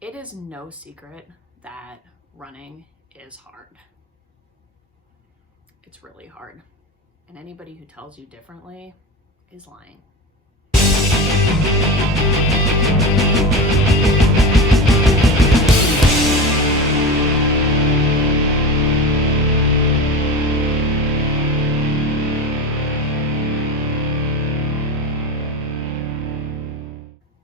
It is no secret that running is hard. It's really hard. And anybody who tells you differently is lying.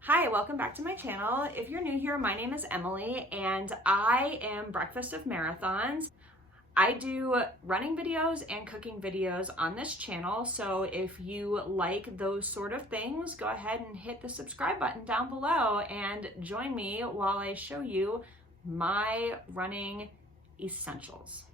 Hi, welcome back to my channel. If you're new here, my name is Emily and I am Breakfast of Marathons. I do running videos and cooking videos on this channel, so if you like those sort of things, go ahead and hit the subscribe button down below and join me while I show you my running essentials.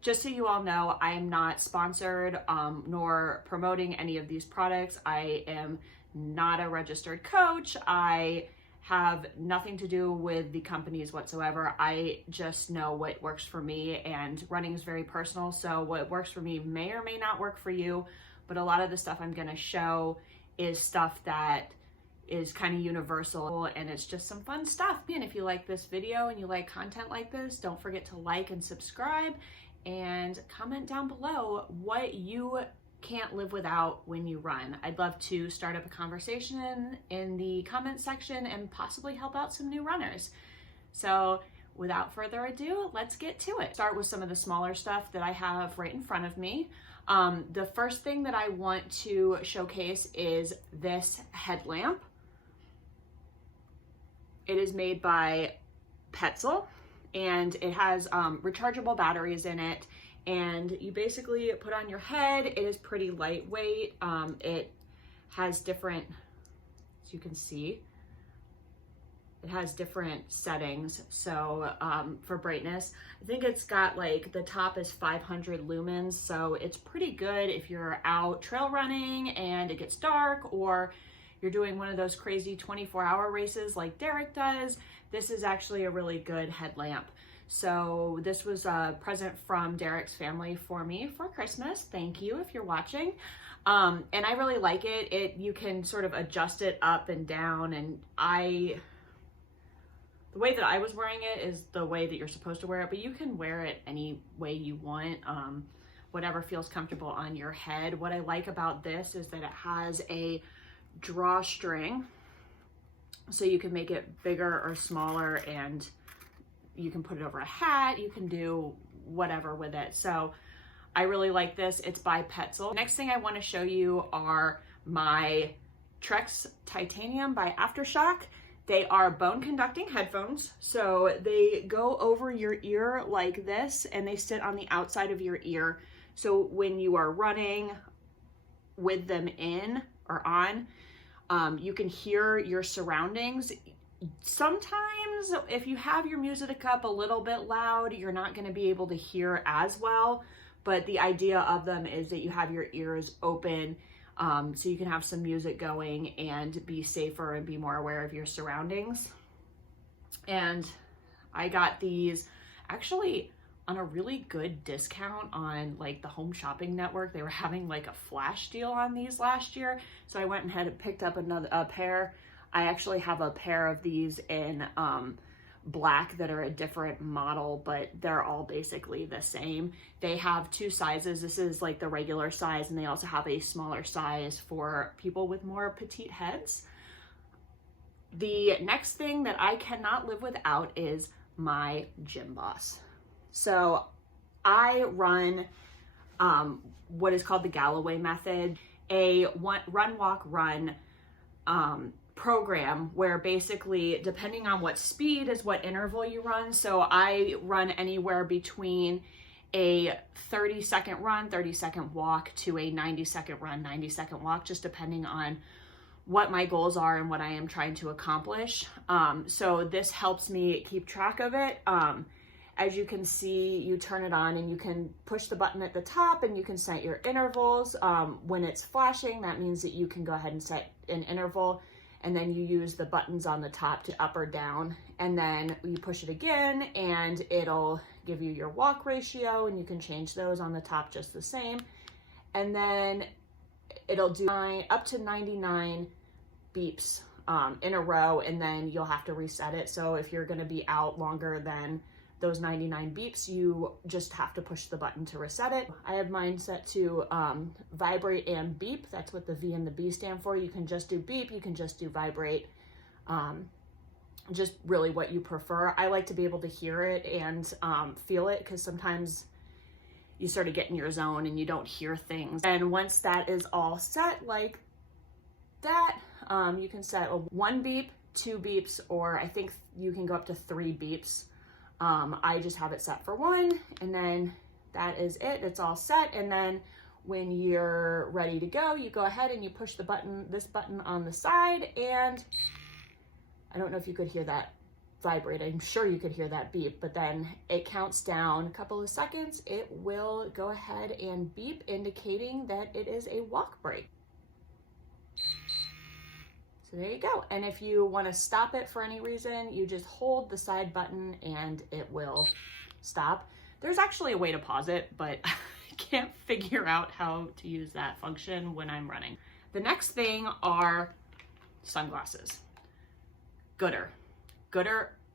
Just so you all know, I am not sponsored nor promoting any of these products. I am not a registered coach. I have nothing to do with the companies whatsoever. I just know what works for me, and running is very personal. So what works for me may or may not work for you, but a lot of the stuff I'm gonna show is stuff that is kind of universal, and it's just some fun stuff. And if you like this video and you like content like this, don't forget to like and subscribe and comment down below what you can't live without when you run. I'd love to start up a conversation in the comment section and possibly help out some new runners. So without further ado, let's get to it. Start with some of the smaller stuff that I have right in front of me. The first thing that I want to showcase is this headlamp. It is made by Petzel, and it has rechargeable batteries in it, and you basically put on your head. It is pretty lightweight. It has different, as you can see, it has different settings. So for brightness, I think it's got, like, the top is 500 lumens, so it's pretty good if you're out trail running and it gets dark, or you're doing one of those crazy 24-hour races like Derek does. This is actually a really good headlamp. So this was a present from Derek's family for me for Christmas. Thank you if you're watching. And I really like it. You can sort of adjust it up and down, and the way that I was wearing it is the way that you're supposed to wear it, but you can wear it any way you want, whatever feels comfortable on your head. What I like about this is that it has a drawstring, so you can make it bigger or smaller, and you can put it over a hat. You can do whatever with it. So I really like this. It's by Petzel. Next thing I want to show you are my Trex Titanium by Aftershock. They are bone conducting headphones, so they go over your ear like this, and they sit on the outside of your ear. So when you are running with them in or on, you can hear your surroundings. Sometimes if you have your music up a little bit loud, you're not going to be able to hear as well, but the idea of them is that you have your ears open, so you can have some music going and be safer and be more aware of your surroundings. And I got these actually on a really good discount on, like, the Home Shopping Network. They were having like a flash deal on these last year, so I went and had picked up a pair. I actually have a pair of these in black that are a different model, but they're all basically the same. They have two sizes. This is like the regular size, and they also have a smaller size for people with more petite heads. The next thing that I cannot live without is my Gymboss. So I run what is called the Galloway method, a run, walk, run program where basically, depending on what speed is what interval you run. So I run anywhere between a 30-second run, 30-second walk to a 90-second run, 90-second walk, just depending on what my goals are and what I am trying to accomplish. So this helps me keep track of it. As you can see, you turn it on and you can push the button at the top and you can set your intervals. When it's flashing, that means that you can go ahead and set an interval. and then you use the buttons on the top to up or down, and then you push it again and it'll give you your walk ratio, and you can change those on the top just the same. And then it'll do up to 99 beeps in a row, and then you'll have to reset it. So if you're going to be out longer than those 99 beeps, you just have to push the button to reset it. I have mine set to vibrate and beep. That's what the V and the B stand for. You can just do beep, you can just do vibrate, just really what you prefer. I like to be able to hear it and feel it, because sometimes you sort of get in your zone and you don't hear things. And once that is all set like that, you can set a 1 beep, 2 beeps, or I think you can go up to 3 beeps. I just have it set for 1, and then that is it. It's all set. And then when you're ready to go, you go ahead and you push the button, this button on the side, and I don't know if you could hear that vibrate. I'm sure you could hear that beep, but then it counts down a couple of seconds. It will go ahead and beep, indicating that it is a walk break. So there you go. And if you want to stop it for any reason, you just hold the side button and it will stop. There's actually a way to pause it, but I can't figure out how to use that function when I'm running. The next thing are sunglasses. Gooder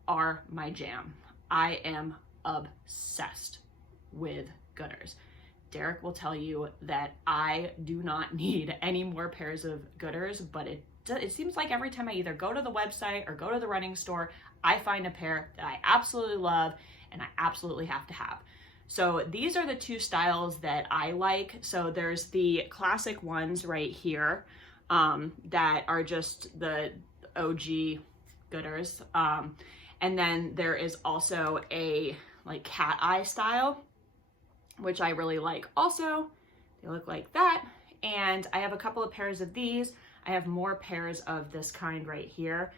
are my jam. I am obsessed with Gooders. Derek will tell you that I do not need any more pairs of Gooders, but it seems like every time I either go to the website or go to the running store, I find a pair that I absolutely love and I absolutely have to have. So these are the 2 styles that I like. So there's the classic ones right here that are just the OG Gooders. And then there is also a like cat eye style, which I really like also. They look like that. And I have a couple of pairs of these. I have more pairs of this kind right here,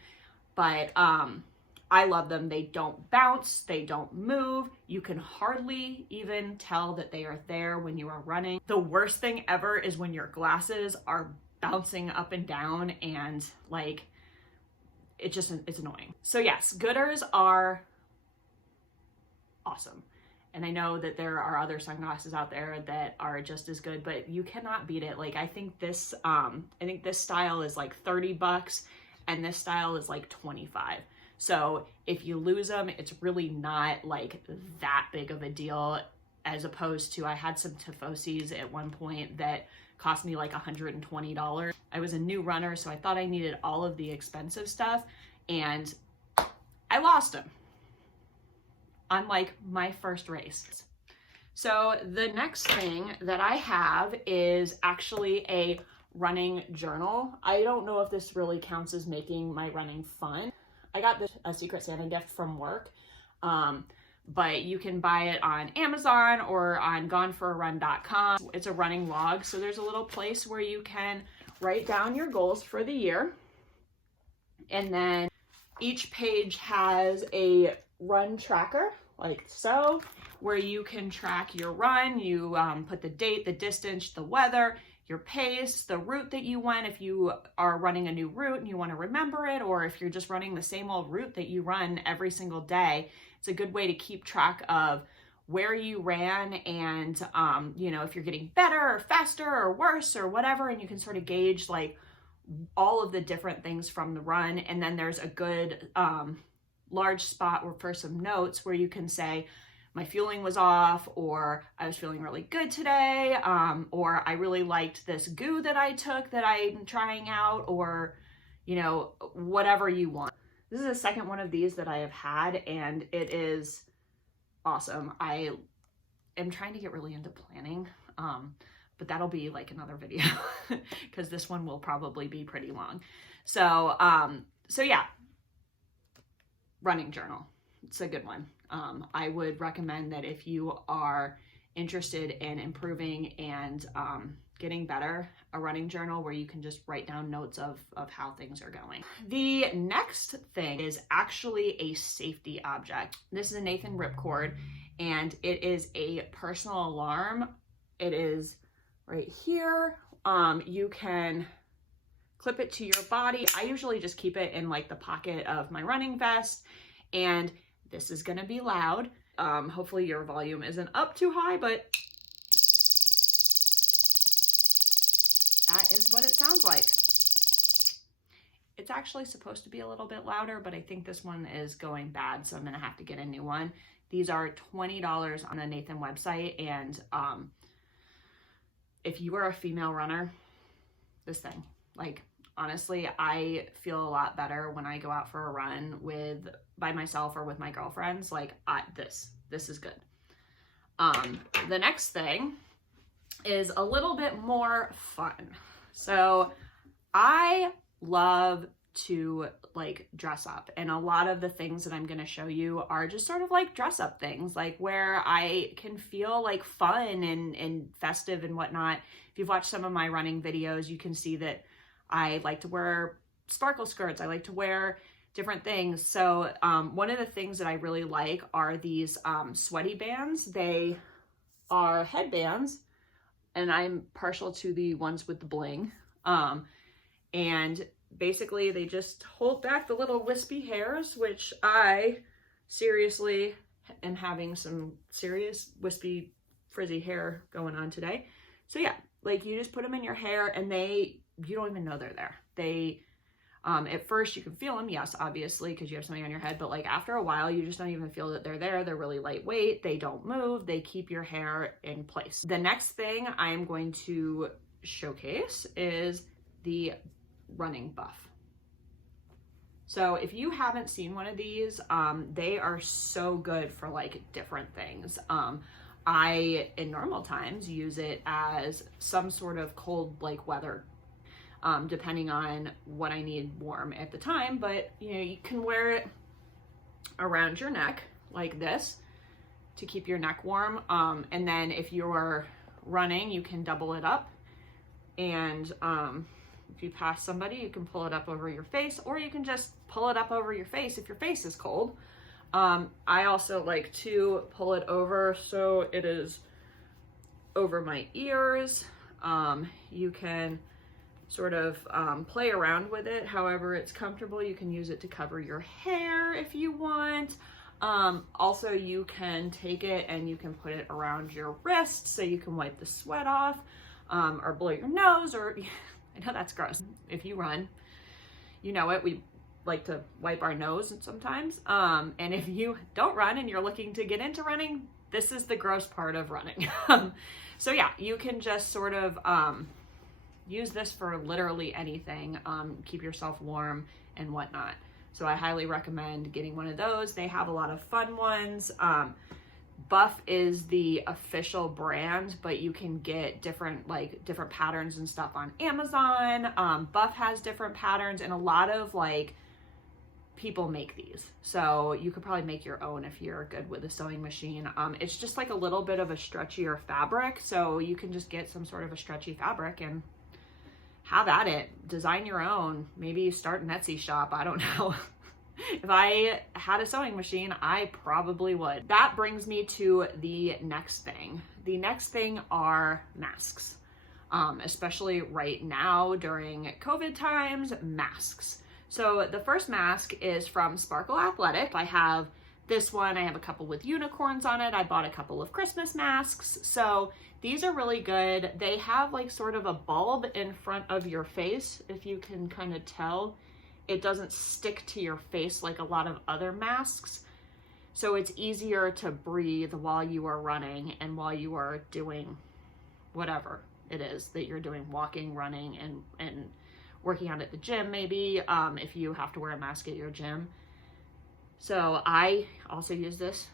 but I love them. They don't bounce, they don't move. You can hardly even tell that they are there when you are running. The worst thing ever is when your glasses are bouncing up and down, and like, it's annoying. So yes, Gooders are awesome. And I know that there are other sunglasses out there that are just as good, but you cannot beat it. Like, I think this style is like $30 and this style is like $25. So if you lose them, it's really not like that big of a deal, as opposed to, I had some Tifosis at one point that cost me like $120. I was a new runner, so I thought I needed all of the expensive stuff, and I lost them on like my first race. So the next thing that I have is actually a running journal. I don't know if this really counts as making my running fun. I got this a Secret Santa gift from work, but you can buy it on Amazon or on goneforarun.com. It's a running log, so there's a little place where you can write down your goals for the year, and then each page has a run tracker, like so, where you can track your run. You put the date, the distance, the weather, your pace, the route that you went, if you are running a new route and you want to remember it, or if you're just running the same old route that you run every single day. It's a good way to keep track of where you ran and, you know, if you're getting better or faster or worse or whatever, and you can sort of gauge like all of the different things from the run. And then there's a good large spot for some notes where you can say, my fueling was off, or I was feeling really good today, or I really liked this goo that I took that I'm trying out, or, you know, whatever you want. This is the second one of these that I have had, and it is awesome. I am trying to get really into planning, but that'll be like another video because this one will probably be pretty long. So, so yeah, running journal. It's a good one. I would recommend that if you are interested in improving and getting better, a running journal where you can just write down notes of how things are going. The next thing is actually a safety object. This is a Nathan ripcord, and it is a personal alarm. It is right here. You can clip it to your body. I usually just keep it in like the pocket of my running vest, and this is gonna be loud. Hopefully your volume isn't up too high, but that is what it sounds like. It's actually supposed to be a little bit louder, but I think this one is going bad, so I'm gonna have to get a new one. These are $20 on the Nathan website, and if you are a female runner, this thing, like, honestly, I feel a lot better when I go out for a run by myself or with my girlfriends. Like, this is good. The next thing is a little bit more fun. So I love to like dress up, and a lot of the things that I'm going to show you are just sort of like dress up things, like where I can feel like fun and festive and whatnot. If you've watched some of my running videos, you can see that I like to wear sparkle skirts. I like to wear different things. So one of the things that I really like are these sweaty bands. They are headbands, and I'm partial to the ones with the bling. And basically they just hold back the little wispy hairs, which I seriously am having some serious wispy frizzy hair going on today. So yeah, like you just put them in your hair, and you don't even know they're there. They, at first you can feel them, yes, obviously, because you have something on your head, but like after a while, you just don't even feel that they're there. They're really lightweight. They don't move. They keep your hair in place. The next thing I'm going to showcase is the running buff. So if you haven't seen one of these, they are so good for like different things. I, in normal times, use it as some sort of cold like weather, depending on what I need warm at the time. But you know, you can wear it around your neck like this to keep your neck warm. And then if you're running, you can double it up, and if you pass somebody, you can pull it up over your face, or you can just pull it up over your face if your face is cold. I also like to pull it over so it is over my ears. You can sort of play around with it however it's comfortable. You can use it to cover your hair if you want. Also, you can take it and you can put it around your wrist so you can wipe the sweat off, or blow your nose, or I know that's gross. If you run, you know it. We like to wipe our nose sometimes. And if you don't run and you're looking to get into running, this is the gross part of running. So yeah, you can just sort of use this for literally anything. Keep yourself warm and whatnot. So I highly recommend getting one of those. They have a lot of fun ones. Buff is the official brand, but you can get different patterns and stuff on Amazon. Buff has different patterns, and a lot of like people make these. So you could probably make your own if you're good with a sewing machine. It's just like a little bit of a stretchier fabric. So you can just get some sort of a stretchy fabric and have at it. Design your own. Maybe start an Etsy shop. I don't know. If I had a sewing machine, I probably would. That brings me to the next thing. The next thing are masks. Especially right now during COVID times, masks. So the first mask is from Sparkle Athletic. I have this one. I have a couple with unicorns on it. I bought a couple of Christmas masks. So these are really good. They have like sort of a bulb in front of your face, if you can kind of tell. It doesn't stick to your face like a lot of other masks. So it's easier to breathe while you are running and while you are doing whatever it is that you're doing, walking, running, and working out at the gym maybe, if you have to wear a mask at your gym. So I also use this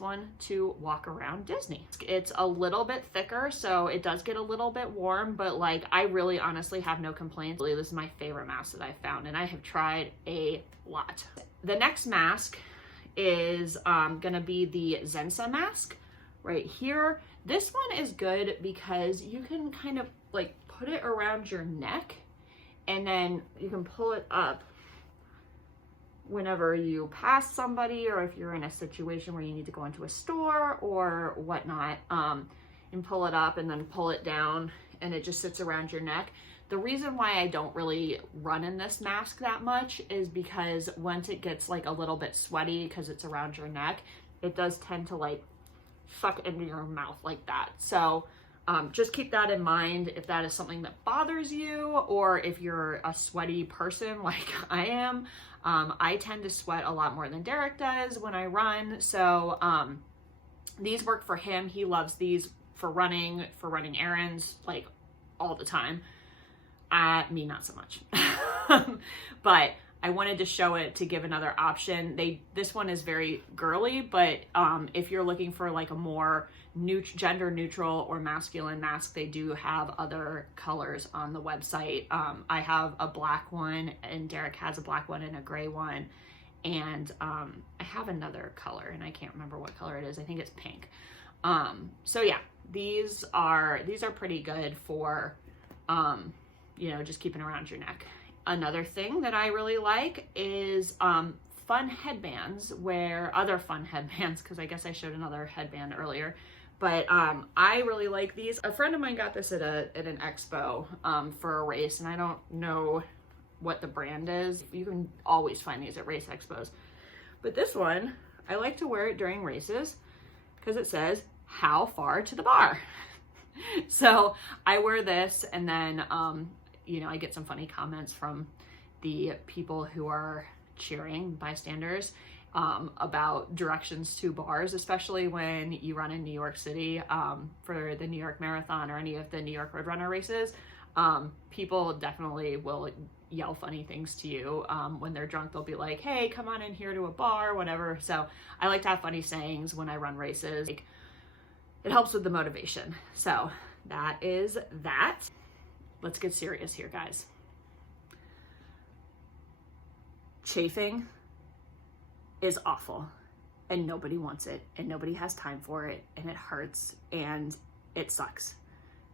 one to walk around Disney. It's a little bit thicker, so it does get a little bit warm, but like I really honestly have no complaints. This is my favorite mask that I've found, and I have tried a lot. The next mask is gonna be the Zensa mask right here. This one is good because you can kind of like put it around your neck, and then you can pull it up whenever you pass somebody, or if you're in a situation where you need to go into a store or whatnot, and pull it up and then pull it down, and it just sits around your neck. The reason why I don't really run in this mask that much is because once it gets like a little bit sweaty because it's around your neck, it does tend to like suck into your mouth like that. So just keep that in mind if that is something that bothers you, or if you're a sweaty person like I am. I tend to sweat a lot more than Derek does when I run. So these work for him. He loves these for running errands, like all the time. Me, not so much. But I wanted to show it to give another option. This one is very girly, but if you're looking for like a more gender neutral or masculine mask, they do have other colors on the website. I have a black one, and Derek has a black one and a gray one. And I have another color, and I can't remember what color it is. I think it's pink. So yeah, these are pretty good for, you know, just keeping around your neck. Another thing that I really like is fun headbands, other fun headbands, because I guess I showed another headband earlier. But I really like these. A friend of mine got this at an expo for a race, and I don't know what the brand is. You can always find these at race expos. But this one, I like to wear it during races because it says, "How far to the bar?" So I wear this, and then you know, I get some funny comments from the people who are cheering, bystanders, about directions to bars, especially when you run in New York City for the New York Marathon or any of the New York Roadrunner races. People definitely will yell funny things to you. When they're drunk, they'll be like, "Hey, come on in here to a bar," whatever. So I like to have funny sayings when I run races. It helps with the motivation. So that is that. Let's get serious here, guys. Chafing is awful, and nobody wants it, and nobody has time for it, and it hurts, and it sucks.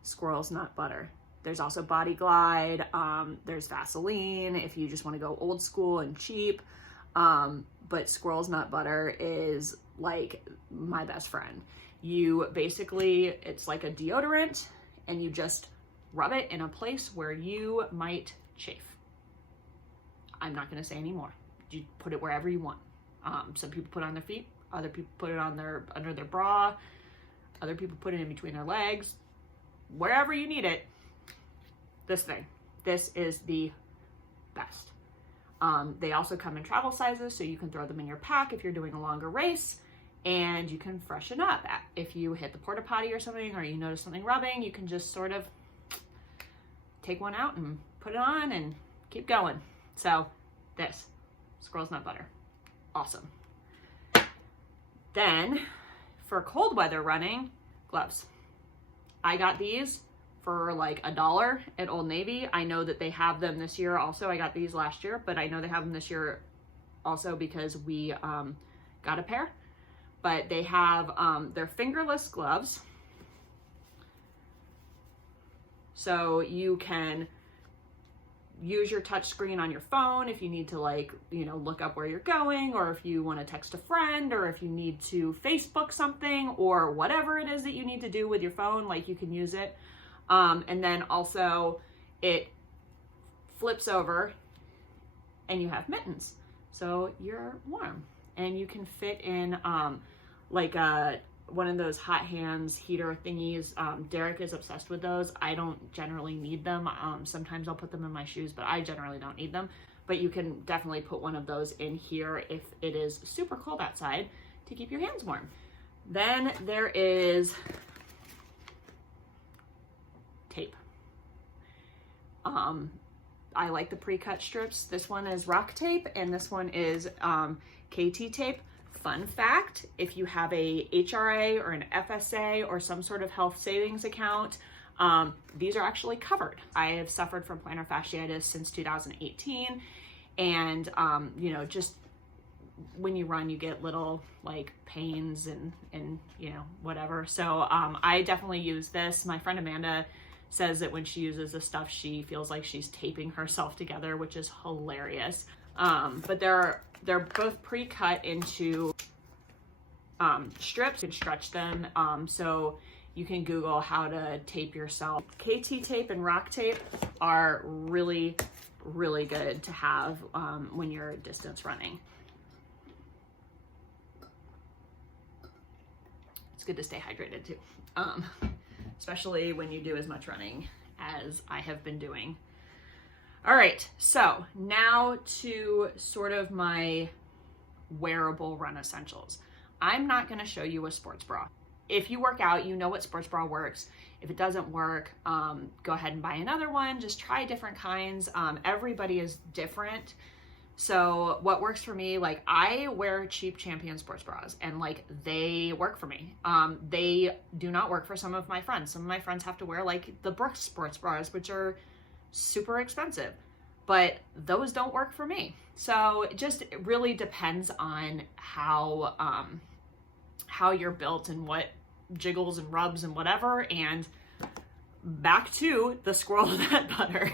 Squirrel's nut butter. There's also Body Glide. There's Vaseline if you just want to go old school and cheap. But Squirrel's nut butter is like my best friend. You basically, it's like a deodorant, and you just rub it in a place where you might chafe. I'm not going to say any more. You put it wherever you want. Some people put it on their feet. Other people put it on under their bra. Other people put it in between their legs. Wherever you need it, this is the best. They also come in travel sizes, so you can throw them in your pack if you're doing a longer race, and you can freshen up. If you hit the porta potty or something, or you notice something rubbing, you can just sort of take one out and put it on and keep going. So this, Squirrel's nut butter, awesome. Then for cold weather running, gloves. I got these for like $1 at Old Navy. I know that they have them this year also. I got these last year, but I know they have them this year also because we got a pair. But they have, they're fingerless gloves. So you can use your touch screen on your phone if you need to, like, you know, look up where you're going, or if you want to text a friend, or if you need to Facebook something, or whatever it is that you need to do with your phone, like, you can use it. And then also it flips over and you have mittens, so you're warm, and you can fit in like one of those hot hands heater thingies. Derek is obsessed with those. I don't generally need them. Sometimes I'll put them in my shoes, but I generally don't need them. But you can definitely put one of those in here if it is super cold outside to keep your hands warm. Then there is tape. I like the pre-cut strips. This one is rock tape, and this one is KT tape. Fun fact, if you have a HRA or an FSA or some sort of health savings account, these are actually covered. I have suffered from plantar fasciitis since 2018, and you know, just when you run, you get little like pains and you know, whatever. So I definitely use this. My friend Amanda says that when she uses this stuff, she feels like she's taping herself together, which is hilarious. But they're both pre-cut into strips. You can stretch them, so you can Google how to tape yourself. KT tape and rock tape are really, really good to have when you're distance running. It's good to stay hydrated too, especially when you do as much running as I have been doing. All right, so now to sort of my wearable run essentials. I'm not gonna show you a sports bra. If you work out, you know what sports bra works. If it doesn't work, go ahead and buy another one. Just try different kinds. Everybody is different. So what works for me, like I wear cheap Champion sports bras and like they work for me. They do not work for some of my friends. Some of my friends have to wear like the Brooks sports bras, which are super expensive, but those don't work for me. So it just really depends on how you're built and what jiggles and rubs and whatever. And back to the squirrel nut butter.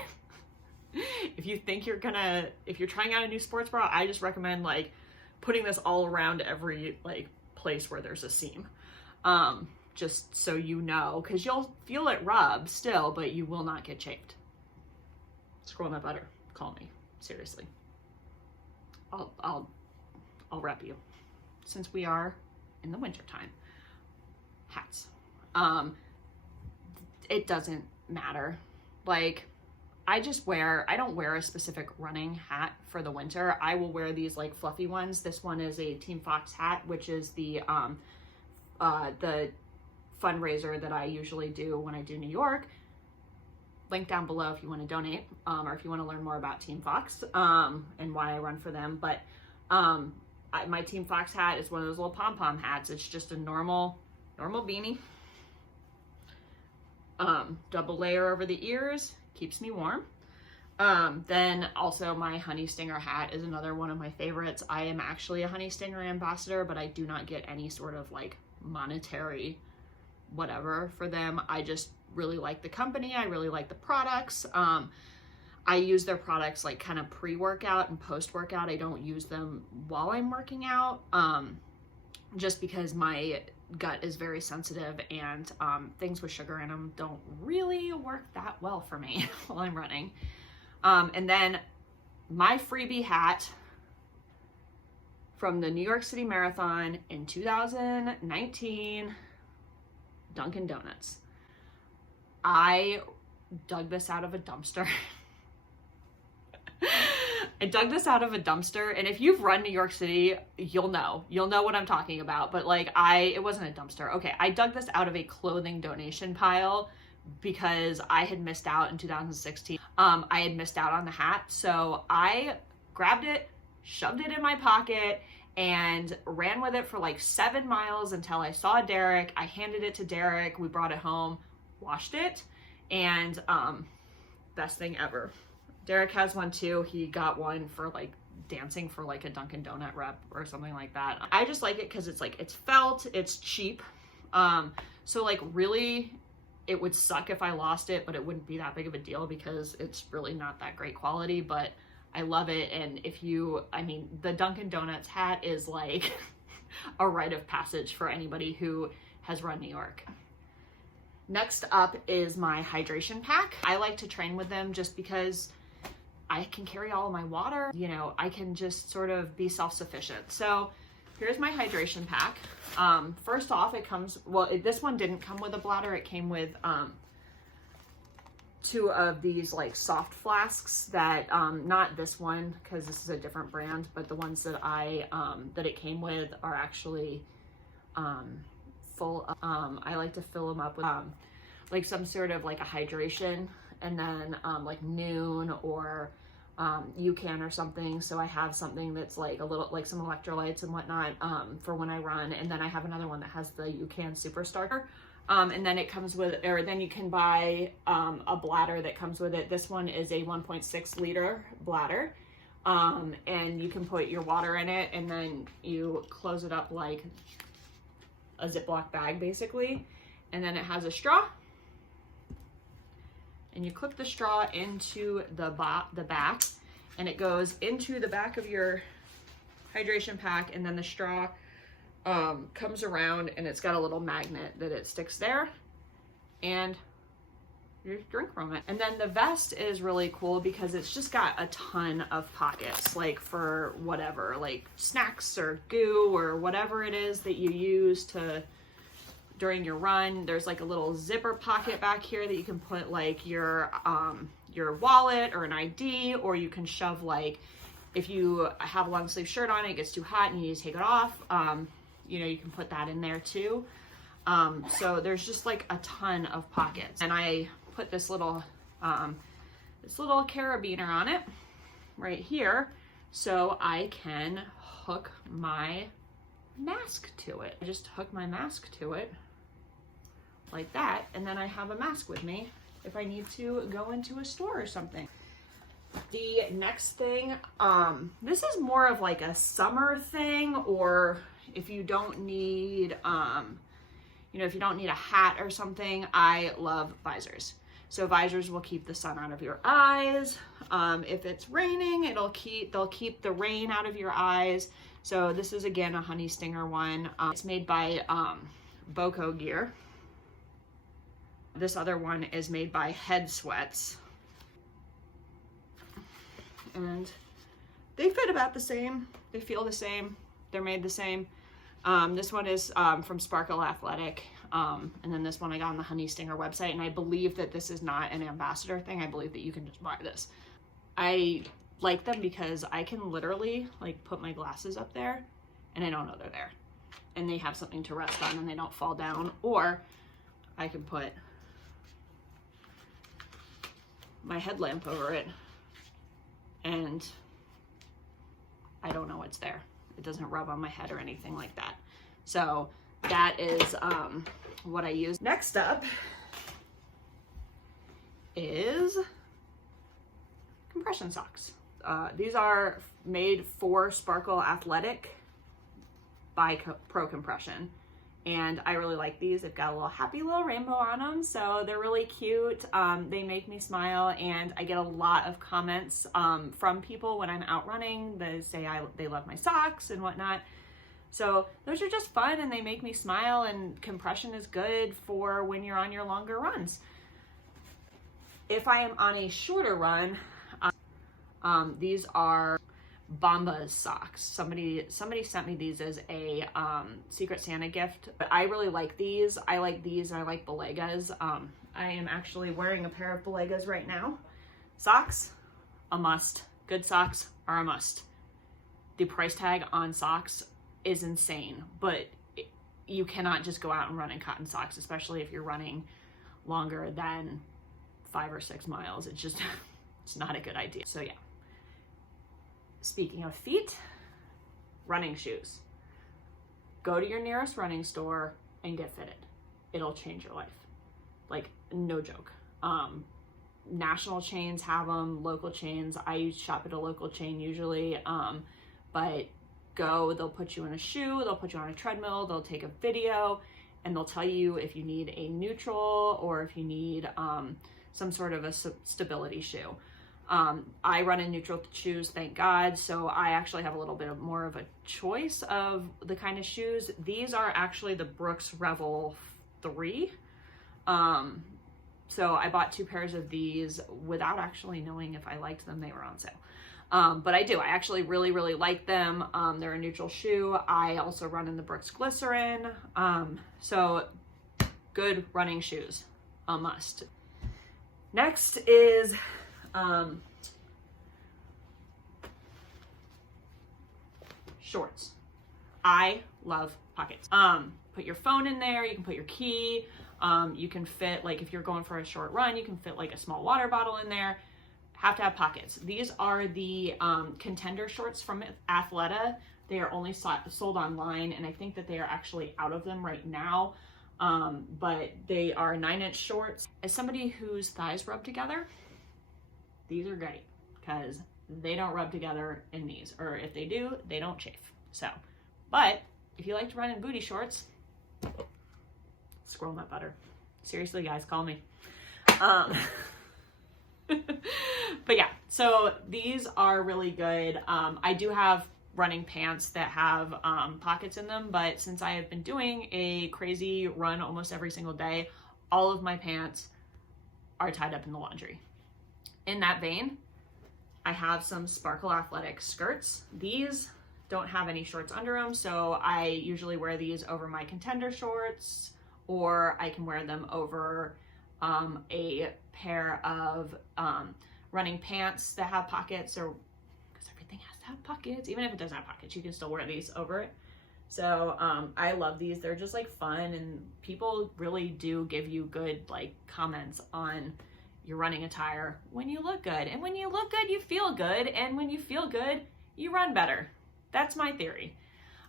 If you think if you're trying out a new sports bra, I just recommend like putting this all around every like place where there's a seam. Just so you know, because you'll feel it rub still, but you will not get chafed. Squirrel nut butter, call me, seriously. I'll rep you, since we are in the winter time. Hats. It doesn't matter. Like, I don't wear a specific running hat for the winter. I will wear these like fluffy ones. This one is a Team Fox hat, which is the fundraiser that I usually do when I do New York. Link down below if you want to donate, or if you want to learn more about Team Fox and why I run for them. But my Team Fox hat is one of those little pom-pom hats. It's just a normal beanie. Double layer over the ears, keeps me warm. Then also my honey stinger hat is another one of my favorites. I am actually a honey stinger ambassador, but I do not get any sort of like monetary whatever for them. I just really like the company. I really like the products. I use their products like kind of pre-workout and post-workout. I don't use them while I'm working out, just because my gut is very sensitive and things with sugar in them don't really work that well for me while I'm running. And then my freebie hat from the New York City Marathon in 2019, Dunkin Donuts. I dug this out of a dumpster. I dug this out of a dumpster, and if you've run New York City, you'll know what I'm talking about. But like it wasn't a dumpster. Okay, I dug this out of a clothing donation pile because I had missed out in 2016. I had missed out on the hat, so I grabbed it, shoved it in my pocket, and ran with it for like 7 miles until I saw Derek. I handed it to Derek. We brought it home, washed it, and best thing ever. Derek has one too. He got one for like dancing for like a Dunkin Donut rep or something like that. I just like it because it's like, it's felt, it's cheap. So like really it would suck if I lost it, but it wouldn't be that big of a deal because it's really not that great quality, but I love it. And the Dunkin Donuts hat is like a rite of passage for anybody who has run New York. Next up is my hydration pack. I like to train with them just because I can carry all of my water. You know, I can just sort of be self-sufficient. So here's my hydration pack. First off, it comes, this one didn't come with a bladder. It came with 2 of these like soft flasks that, not this one, because this is a different brand, but the ones that that it came with are actually full. I like to fill them up with like some sort of like a hydration, and then like Noon or UCAN or something. So I have something that's like a little, like some electrolytes and whatnot for when I run. And then I have another one that has the UCAN Super Starter. And then it comes with, or then you can buy a bladder that comes with it. This one is a 1.6 liter bladder. And you can put your water in it, and then you close it up like a Ziploc bag basically. And then it has a straw. And you clip the straw into the back, and it goes into the back of your hydration pack, and then the straw comes around, and it's got a little magnet that it sticks there. and you just drink from it. And then the vest is really cool because it's just got a ton of pockets, like for whatever, like snacks or goo or whatever it is that you use to during your run. There's like a little zipper pocket back here that you can put like your wallet or an ID, or you can shove, like if you have a long sleeve shirt on, it gets too hot and you need to take it off, you know, you can put that in there too. So there's just like a ton of pockets, and I put this little carabiner on it right here so I can hook my mask to it. I just hook my mask to it like that, and then I have a mask with me if I need to go into a store or something. The next thing, this is more of like a summer thing, or if you don't need, you know, if you don't need a hat or something, I love visors. So visors will keep the sun out of your eyes. If it's raining, they'll keep the rain out of your eyes. So this is again a honey stinger one. It's made by Boko Gear. This other one is made by Head Sweats. And they fit about the same. They feel the same. They're made the same. This one is from Sparkle Athletic. And then this one I got on the Honey Stinger website, and I believe that this is not an ambassador thing. I believe that you can just buy this. I like them because I can literally like put my glasses up there and I don't know they're there, and they have something to rest on and they don't fall down. Or I can put my headlamp over it and I don't know it's there. It doesn't rub on my head or anything like that. So that is what I use. Next up is compression socks. These are made for Sparkle Athletic by Pro Compression, and I really like these. They've got a little happy little rainbow on them, so they're really cute. They make me smile, and I get a lot of comments from people when I'm out running. They say they love my socks and whatnot. So those are just fun, and they make me smile, and compression is good for when you're on your longer runs. If I am on a shorter run, these are Bombas socks. Somebody sent me these as a Secret Santa gift, but I really like these. I like these, and I like Balegas. I am actually wearing a pair of Balegas right now. Socks, a must. Good socks are a must. The price tag on socks is insane, but you cannot just go out and run in cotton socks, especially if you're running longer than 5 or 6 miles. It's just, it's not a good idea. So yeah. Speaking of feet, running shoes. Go to your nearest running store and get fitted. It'll change your life. Like, no joke. National chains have them, local chains. I shop at a local chain usually, but they'll put you in a shoe, they'll put you on a treadmill, they'll take a video, and they'll tell you if you need a neutral or if you need some sort of a stability shoe. I run in neutral shoes, thank God, so I actually have a little bit more of a choice of the kind of shoes. These are actually the Brooks Revel 3. So I bought 2 pairs of these without actually knowing if I liked them. They were on sale. But I do. I actually really, really like them. They're a neutral shoe. I also run in the Brooks Glycerin. So good running shoes, a must. Next is shorts. I love pockets. Put your phone in there. You can put your key. You can fit, like if you're going for a short run, you can fit like a small water bottle in there. Have to have pockets. These are the Contender shorts from Athleta. They are only sold online, and I think that they are actually out of them right now. But they are 9-inch shorts. As somebody whose thighs rub together, these are great because they don't rub together in these, or if they do, they don't chafe. So, but if you like to run in booty shorts, squirrel nut butter. Seriously, guys, call me. But yeah, so these are really good. I do have running pants that have pockets in them, but since I have been doing a crazy run almost every single day, all of my pants are tied up in the laundry. In that vein, I have some Sparkle Athletic skirts. These don't have any shorts under them, so I usually wear these over my Contender shorts, or I can wear them over a pair of running pants that have pockets, or because everything has to have pockets. Even if it doesn't have pockets, you can still wear these over it. So I love these. They're just like fun, and people really do give you good like comments on your running attire when you look good. And when you look good, you feel good. And when you feel good, you run better. That's my theory.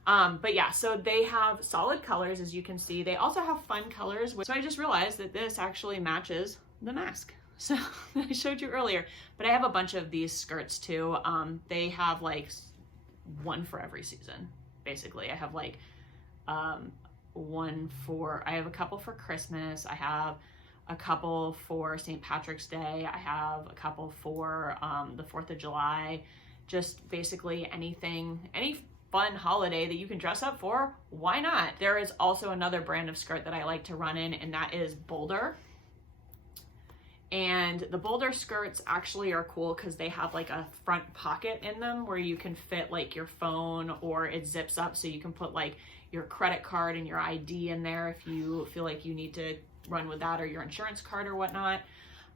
But yeah, so they have solid colors, as you can see. They also have fun colors. So I just realized that this actually matches the mask. So I showed you earlier, but I have a bunch of these skirts too. They have like one for every season, basically. I have like I have a couple for Christmas. I have a couple for St. Patrick's Day. I have a couple for the 4th of July. Just basically anything, any fun holiday that you can dress up for, why not? There is also another brand of skirt that I like to run in, and that is Boulder. And the Boulder skirts actually are cool because they have like a front pocket in them where you can fit like your phone, or it zips up so you can put like your credit card and your ID in there if you feel like you need to run with that, or your insurance card or whatnot.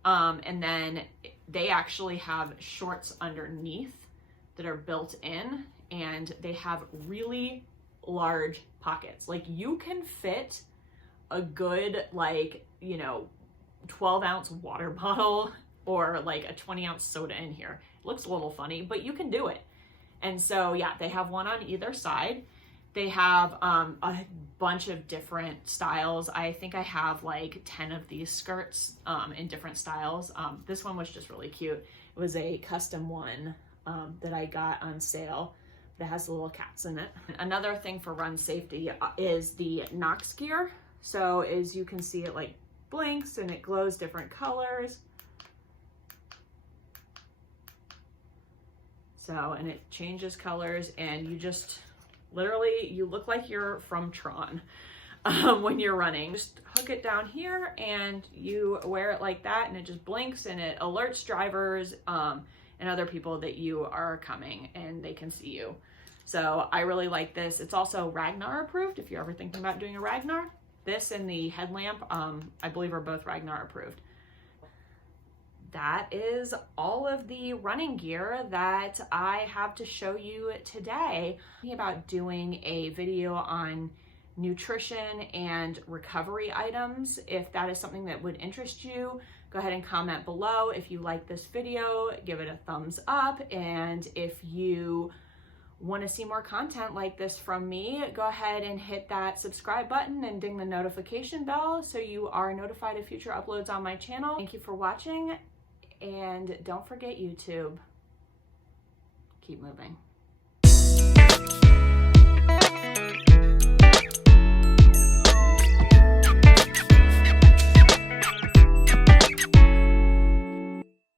And then they actually have shorts underneath that are built in, and they have really large pockets. Like you can fit a good, like, 12-ounce water bottle or like a 20-ounce soda in here. It looks a little funny, but you can do it. And so yeah, they have one on either side. They have a bunch of different styles. I think I have like 10 of these skirts in different styles. This one was just really cute. It was a custom one that I got on sale that has the little cats in it. Another thing for run safety is the Noxgear. So as you can see, it like blinks and it glows different colors. So, and it changes colors, and you just literally, you look like you're from Tron when you're running. Just hook it down here and you wear it like that, and it just blinks and it alerts drivers and other people that you are coming and they can see you. So I really like this. It's also Ragnar approved if you're ever thinking about doing a Ragnar. This and the headlamp, I believe, are both Ragnar approved. That is all of the running gear that I have to show you today. I'm thinking about doing a video on nutrition and recovery items. If that is something that would interest you, go ahead and comment below. If you like this video, give it a thumbs up. And if you want to see more content like this from me, go ahead and hit that subscribe button and ding the notification bell so you are notified of future uploads on my channel. Thank you for watching, and don't forget, YouTube, keep moving.